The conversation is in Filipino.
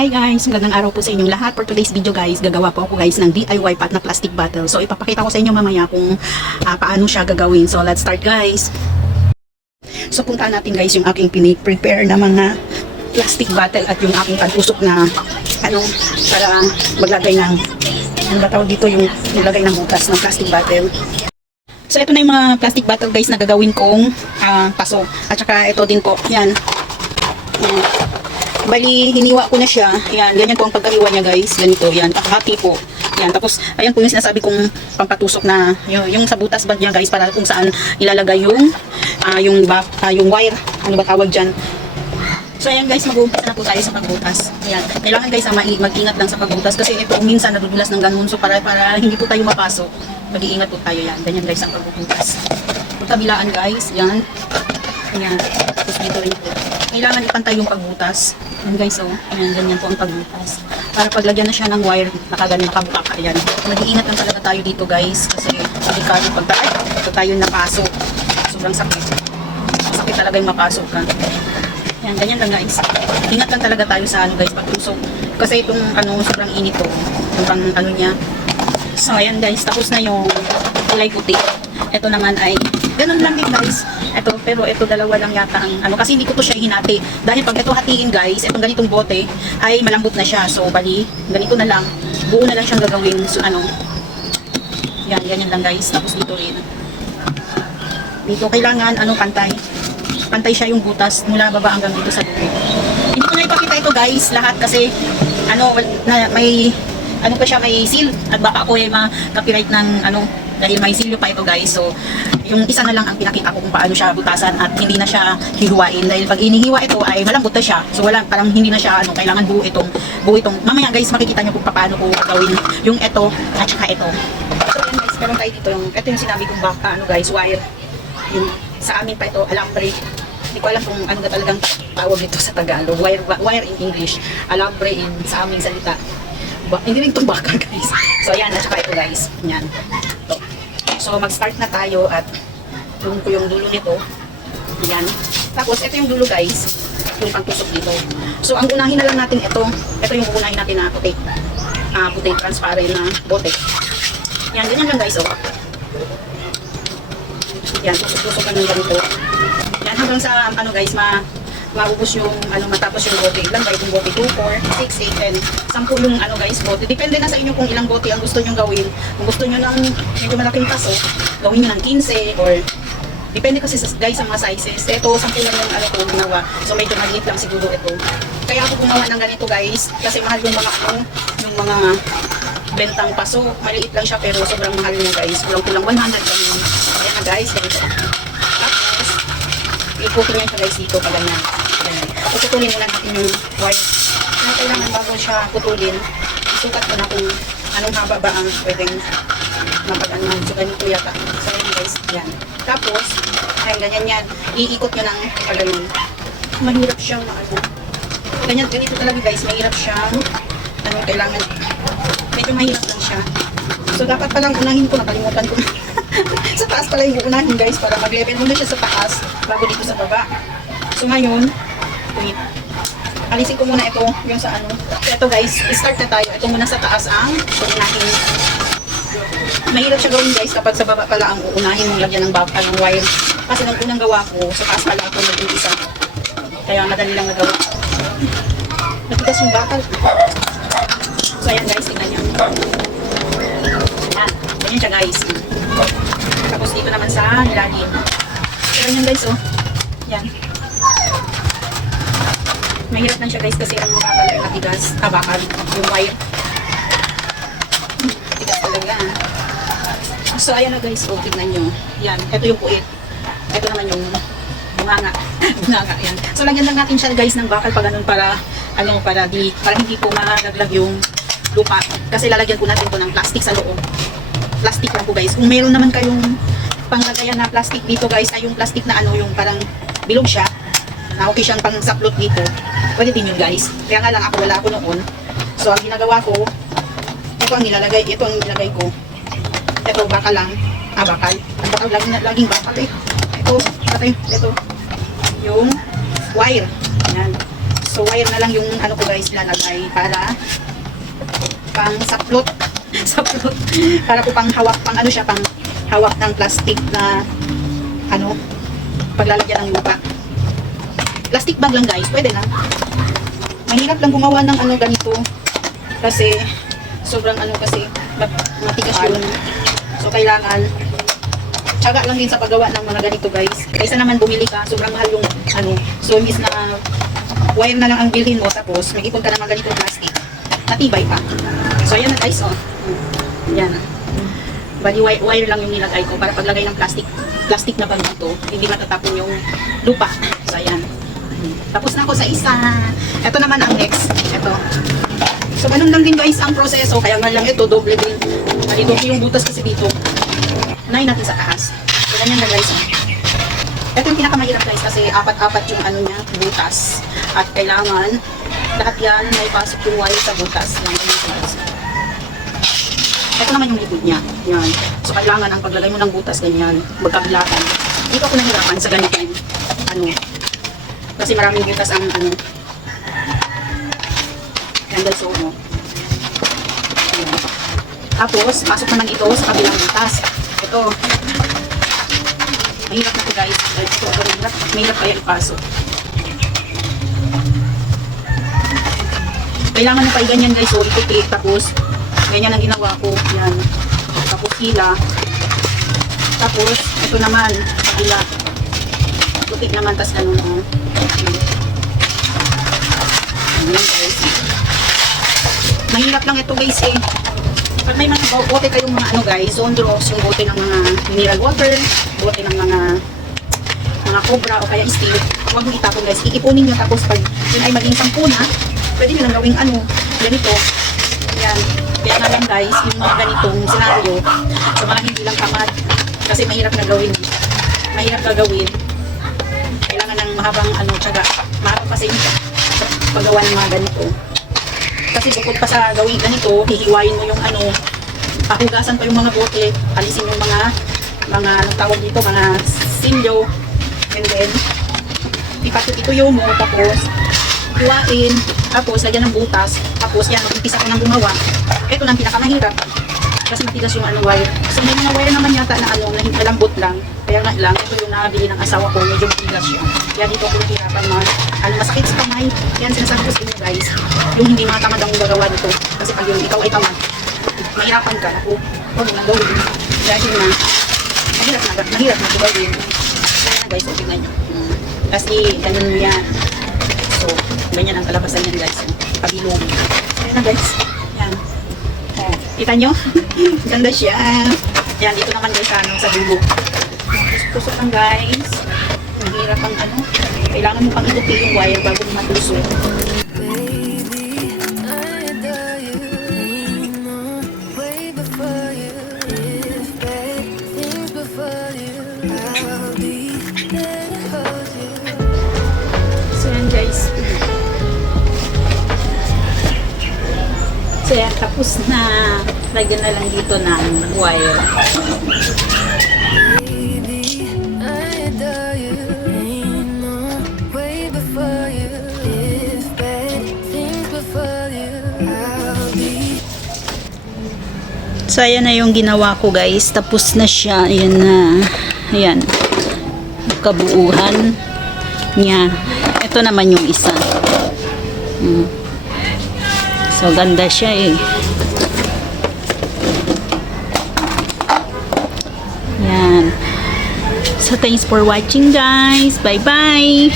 Hi guys, magandang araw po sa inyong lahat. For today's video guys, gagawa po ako guys ng DIY pot na plastic bottle. So ipapakita ko sa inyo mamaya kung paano siya gagawin. So let's start guys. So puntaan natin guys yung aking prepare na mga plastic bottle at yung aking pantusok na para maglagay ng ba tawag dito, yung nilagay ng butas ng plastic bottle. So ito na yung mga plastic bottle guys na gagawin kong paso. At saka ito din po, yan. Bali, hiniwa ko na siya. Yan, ganyan po ang pagkahiwa niya guys. Ganito, yan, hati po. Yan, tapos, ayan po yung sinasabi kong pampatusok na yung sa butas ba niya guys, para kung saan ilalagay yung wire. Ano ba tawag dyan? So ayan guys, mag-uumpisa na po tayo sa pagbutas. Ayan, kailangan guys mag-ingat lang sa pagbutas kasi ito minsan nadudulas ng ganun. So para hindi po tayo mapasok, mag-iingat po tayo yan. Ganyan guys ang pagbutas. Kabilaan guys, yan. Ayan, tapos dito rin po. Kailangan ipantay yung pagbutas. Yan guys, oh. Ayan, ganyan po ang pagbutas. Para paglagyan na siya ng wire, nakaganyan, nakabuka. Ayan. Mag-iingat lang talaga tayo dito guys. Kasi delikado pag tayo napasok. Sobrang sakit. Sakit talaga yung mapasok ka. Yan, ganyan lang guys. Ingat lang talaga tayo sa guys, pagtusok. Kasi itong sobrang init to. Sobrang niya. So ayan guys, tapos na yung kulay puti. Ito naman ay ganun lang din guys. Pero ito dalawa lang yata ang kasi hindi ko to siya hinati. Dahil pag ito hatiin guys, itong ganitong bote ay malambot na siya. So bali, ganito na lang. Buo na lang siyang gagawin. So yan, ganyan lang guys. Tapos dito rin. Dito kailangan pantay. Pantay siya yung butas mula baba hanggang dito sa dulo. Hindi ko na ipakita ito guys lahat kasi may pa siya, may seal at baka ako ay ma-copyright ng dahil may seal pa ito guys. So yung isa na lang ang pinakita ko kung paano siya butasan at hindi na siya hihiwain dahil pag inihiwa ito ay malambot na siya. So parang hindi na siya kailangan buo itong mamaya guys makikita niyo kung paano ko gawin yung ito at saka ito. So yan guys, meron tayo dito ito yung sinabi kong guys, wire. Yung sa amin pa ito, alambre. Hindi ko alam kung ano talagang tawag dito sa Tagalog. Wire in English. Alambre sa aming salita. Hindi rin itong baka guys. So ayan, at saka ito guys. Yan. Ito. So mag-start na tayo at yung dulo nito. Yan. Tapos ito yung dulo guys. Yung pangtusok dito. So ang unahin na lang natin ito. Ito yung unahin natin na puti. Puti transparent na bote. Yan, ganyan lang guys. Yan, tusok-tusok ka ng ganito. Yan, hanggang sa, guys, maubos yung, matapos yung bote. Ilan ba yung bote? 2, 4, 6, 8, 10. 10 yung, guys, bote. Depende na sa inyo kung ilang bote ang gusto nyo gawin. Kung gusto nyo ng medyo malaking paso, gawin nyo ng 15 or depende kasi guys sa mga sizes. Ito, 10 lang yung, ko ginawa. So, medyo maliit lang siguro ito. Kaya ako gumawa ng ganito, guys, kasi mahal yung mga bentang paso. Maliit lang siya, pero sobrang mahal niya, guys. Kulang-kulang 100 lang yun. Ayan na guys, ganito. Tapos, ikutin niya siya guys dito pa ganyan. Putulin muna natin yung wire. Kailangan bago siya putulin, isukat mo na kung anong haba ba ang pwedeng mapag-anuhan. So, ganito yata. So, ayan guys, yan. Tapos, ayan, ganyan yan. Iikot nyo ng ganyan. Mahirap siyang ganito talaga guys, mahirap siyang kailangan. Medyo mahirap lang siya. So, dapat palang unahin ko, nakalimutan ko. Sa taas pala yung unahin guys para mag-level muna siya sa taas bago dito sa baba. So ngayon, wait. Alisin ko muna ito yung sa Ito guys, start na tayo. Ito muna sa taas ang unahin. Mahirap siya gawin guys kapag sa baba pala ang uunahin mong lagyan ng wire. Kasi nung unang gawa ko, sa taas pala ako nag-umpisa. Kaya madali lang nagawa. Natigas yung bakal. So ayan guys, tingnan nyo. Ayan, ganyan siya guys. Tapos dito naman sa ilalim. Ganyan guys, yan. Mahirap lang siya guys kasi ang bakal ay matigas. Bakal, yung wire. Tigas talaga. So ayan na guys, tignan nyo. Yan, ito yung puwit. Ito naman yung bunganga. Bunganga, yan. So lagyan lang natin siya guys ng bakal pa ganun para hindi po malaglag yung lupa. Kasi lalagyan po natin po ng plastic sa loob. Plastic lang po guys. Kung meron naman kayong panglagayan na plastic dito guys, ay yung plastic na yung parang bilog siya, na okay siyang pang saplot dito, pwede din yun guys. Kaya nga lang wala ako noon. So ang ginagawa ko, ito ang nilalagay ko. Ito bakal lang. Bakal. Ang bakal laging bakal Ito yung wire. Yan. So, wire na lang yung ano ko guys lalagay para pang saplot. Saplot. Para po pang hawak, pang ano siya, pang hawak ng plastic na ano, paglalagyan ng lupa. Plastic bag lang guys, pwede na. Mahirap lang gumawa ng ano ganito. Kasi, sobrang ano kasi, matigas yun. So, kailangan, tiyaga lang din sa paggawa ng mga ganito guys. Kaysa naman bumili ka, sobrang mahal yung ano. So, imbis na wire na lang ang bilhin mo, tapos may ipon ka naman ganitong plastic. Matibay pa. So, ayan na guys, oh. Ayan. Bali, wire lang yung nilagay ko para paglagay ng plastic na bag dito, hindi matatapon yung lupa. So, ayan. Tapos na ako sa isa. Ito naman ang next. Ito. So, ganun lang din guys ang proseso. Kaya nga lang ito, doble din. Bali, doble yung butas kasi dito. Unahin natin sa taas. So, ganyan na guys. Ito yung pinakamahirap guys kasi apat-apat yung ano niya, butas. At kailangan lahat yan may pasok yung wire sa butas. Yan, guys. Ito naman yung likod niya. Yan. So, kailangan ang paglagay mo ng butas ganyan, magkabilakan. Dito ako nahirapan sa ganitong ano. Kasi maraming butas ang ano. Yan guys, so, no. Yan. Tapos, pasok naman ito sa kabilang butas. Ito. Mahirap na ito guys. Ito, mahirap kaya ipasok. Kailangan na pa ganyan guys. So, ipipit. Tapos, ganyan ang ginawa ko. Yan. Tapos, hila. Tapos, ito naman. Hila. Putik naman. Tapos, ano na. Ayan guys. Mahirap lang ito guys eh. Pag may mga bote kayong mga ano guys, zone drops, yung bote ng mga mineral water, bote ng mga cobra o kaya steel, huwag mo itapon guys. Iipunin nyo tapos pag yun ay maging sampuna, pwede nyo lang gawing ano, ganito. Yan. Kaya nga lang guys, yung mga ganitong senaryo, sa mga hindi lang tamad, kasi mahirap na gawin. Mahirap na gawin. Kailangan ng mahabang ano, tsaga. Mahabang pasensya sa paggawa ng mga ganito. Kasi bukod pa sa gawin ganito, hihiwain mo yung ano, pahugasan pa yung mga bote, alisin yung mga anong tawag dito, mga silyo, and then ipatuyo mo, tapos hiwain, tapos lagyan ng butas, tapos yan, mag-umpisa ko nang gumawa. Ito lang pinakamahirap kasi matigas yung ano wire. So may mga wire naman yata na ano, na malambot lang, kaya nga lang, ito yung nabili ng asawa ko, medyo matigas siya. Kaya dito ako nahihirapan ano, masakit sa kamay. Yan sinasabi ko sa inyo guys, yung hindi mga tamad ang gagawa nito. Kasi pag yung ikaw ay tamad, mahirapan ka. Ako, huwag mo lang gawin. Dahil na, mahirap na ito gawin. Kaya na guys, so tignan nyo. Kasi ganun yan. So, ganyan ang kalabasan yan guys. Pabilog. Kaya na guys. Yan. Oh, kita nyo? Ganda siya. Yan, dito naman guys sa dulo. Tusok lang guys. Mahirap ang ano. Kailangan mo pang itupi yung wire bago mo matusok. So yan guys. So yan, tapos na. Lagyan na lang dito ng wire. So, ayan na yung ginawa ko guys. Tapos na siya. Ayan na. Ayan. Kabuuhan niya. Ito naman yung isa. So, ganda siya eh. Ayan. So, thanks for watching guys. Bye-bye.